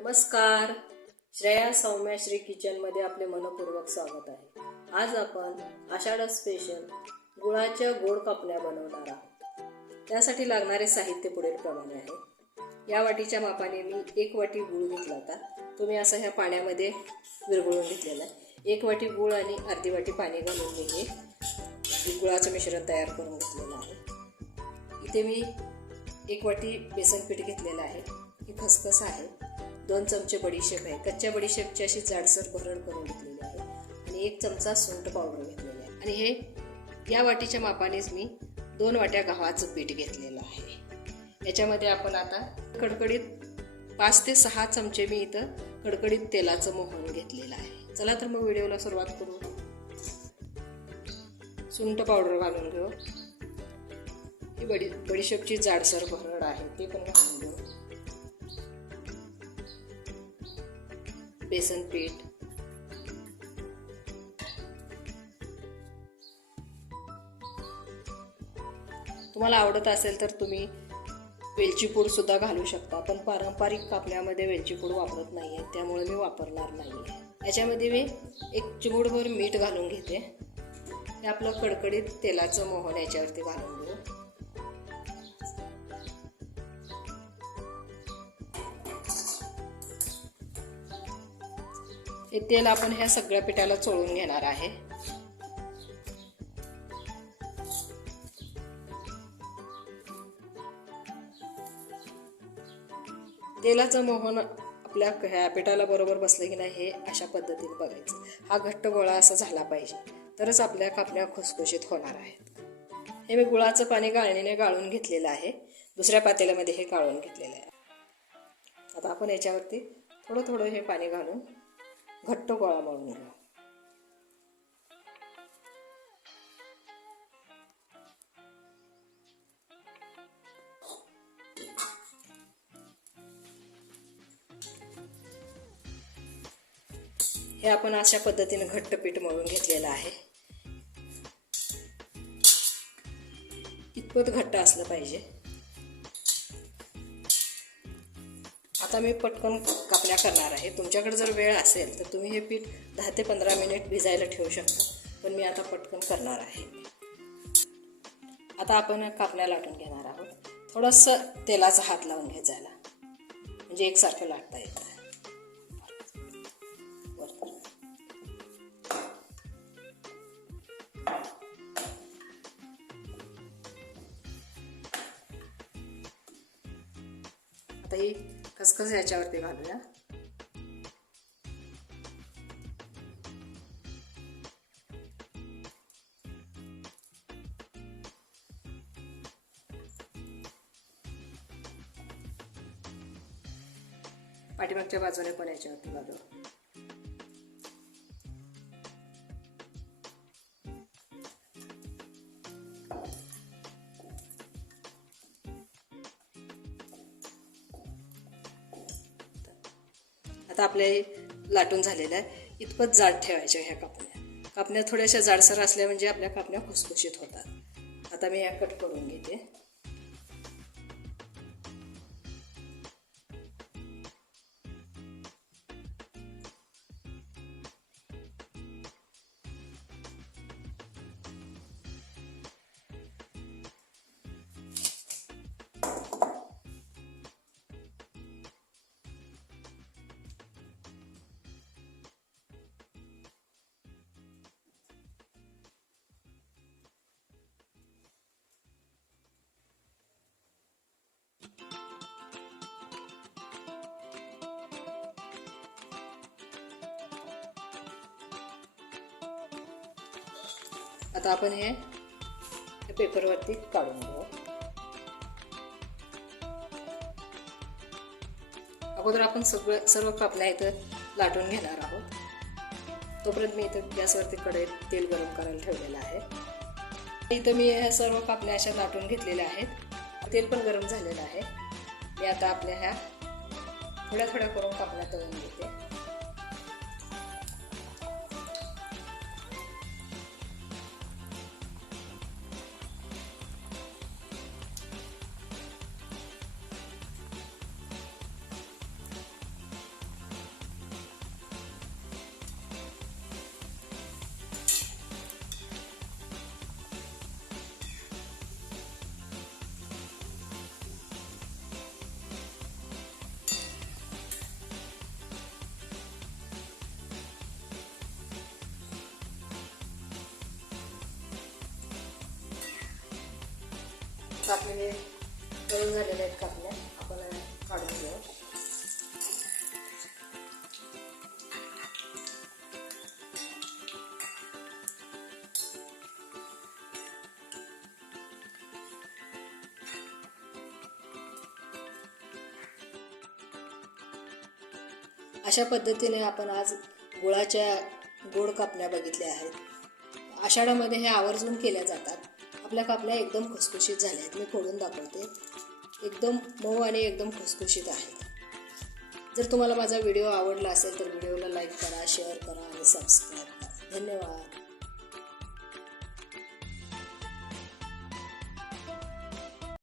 नमस्कार. श्रेया सौम्या श्री किचनमध्ये आपले मनपूर्वक स्वागत आहे. आज आपण आषाढ स्पेशल गुळाच्या गोड कापण्या बनवणार आहोत. त्यासाठी लागणारे साहित्य पुढील प्रमाणे आहे. या वाटीच्या मापाने मी एक वाटी गुळ घेतला होता. तुम्ही असं ह्या पाण्यामध्ये विरघळून घेतलेला आहे. एक वाटी गुळ आणि अर्धी वाटी पाणी घालून मी हे गुळाचं मिश्रण तयार करून घेतलेलं आहे. इथे मी एक वाटी बेसन पीठ घेतलेलं आहे. ही खसखस आहे. दोन चमचे बडीशेप आहे. कच्च्या बडीशेपची अशी जाडसर भरड करून घेतलेली आहे. आणि एक चमचा सुंठ पावडर घेतलेली आहे. आणि हे या वाटीच्या मापानेच मी दोन वाट्या गव्हाचं पीठ घेतलेलं आहे. याच्यामध्ये आपण आता कडकडीत पाच ते सहा चमचे मी इथं कडकडीत तेलाचं मोहन घेतलेलं आहे. चला तर मग व्हिडिओला सुरुवात करू. सुंठ पावडर घालून घेऊ. ही बडी बडीशेपची जाडसर भरड आहे ते पण घालून घेऊ. बेसन पीठ. तुम्हाला आवडत असेल तर तुम्ही वेलची पूड सुद्धा घालू शकता पण पारंपरिक कापण्यामध्ये वेलची पूड वापरत नाही आहे त्यामुळे मी वापरणार नाही आहे याच्यामध्ये मी एक चिमूटभर मीठ घालून घेते. हे आपलं कडकडीत तेलाचं मोहन याच्यावरती घालून घेऊ हे तेल आपण ह्या सगळ्या पिठाला चोळून घेणार आहे. तेलाचं मोहन आपल्या ह्या पिठाला बरोबर बसलं की नाही हे अशा पद्धतीने बघायचं. हा घट्ट गोळा असा झाला पाहिजे तरच आपल्या कापण्या खुसखुशीत होणार आहेत. हे मी गुळाचं पाणी गाळणीने गाळून घेतलेलं आहे. दुसऱ्या पातेल्यामध्ये हे गाळून घेतलेलं आहे. आता आपण याच्यावरती थोडं थोडं हे पाणी घालून घट्ट गोळा मळून घेऊ हे आपण अशा पद्धतीने घट्ट पीठ मळून घेतलेलं आहे. इतपत घट्ट असलं पाहिजे. आता मी पटकन कापण्या करणार आहे. तुमच्याकडे जर वेळ असेल तर तुम्ही हे पीठ दहा ते पंधरा मिनिट भिजायला ठेवू शकता. पण मी आता पटकन करणार आहे. आता आपण कापण्या लाटून घेणार आहोत. थोडंसं तेलाचा हात लावून घ्यायला म्हणजे एकसारखं लाटता येतं आता ही खसखस याच्यावरती घालूया? पाठीमागच्या बाजूने पण याच्यावरती घालू. आता आपल्या लाटून झालेलं आहे. इतपत जाड ठेवायच्या ह्या कापण्या. कापण्या थोड्याशा जाडसर असल्या म्हणजे आपल्या कापण्या खुसखुशीत होतात. आता मी या कट करून घेते. आता आपण हे पेपरवरती काढून घेऊ. अगोदर आपण सगळं सर्व कापल्या इथं लाटून घेणार आहोत. तोपर्यंत मी इथं गॅसवरती कढईत तेल गरम करायला ठेवलेलं आहे. इथं मी ह्या सर्व कापण्या अशा लाटून घेतलेल्या आहेत. तेल पण गरम झालेलं आहे. मी आता आपल्या ह्या थोड्या थोड्या करून कापण्या तळून घेते. कापलेले आपले तळून झालेले आहेत कापण्या आपण काढून घेऊ. अशा पद्धतीने आपण आज गुळाच्या गोड कापण्या बघितल्या आहेत. आषाढामध्ये हे आवर्जून केल्या जातात. आपल्या कापल्या एकदम खुसखुशीत झाल्या आहेत. मी फोडून दाखवते. एकदम मऊ आणि एकदम खुसखुशीत आहेत. जर तुम्हाला माझा व्हिडिओ आवडला असेल तर व्हिडिओला लाईक करा शेअर करा आणि सबस्क्राईब करा. धन्यवाद.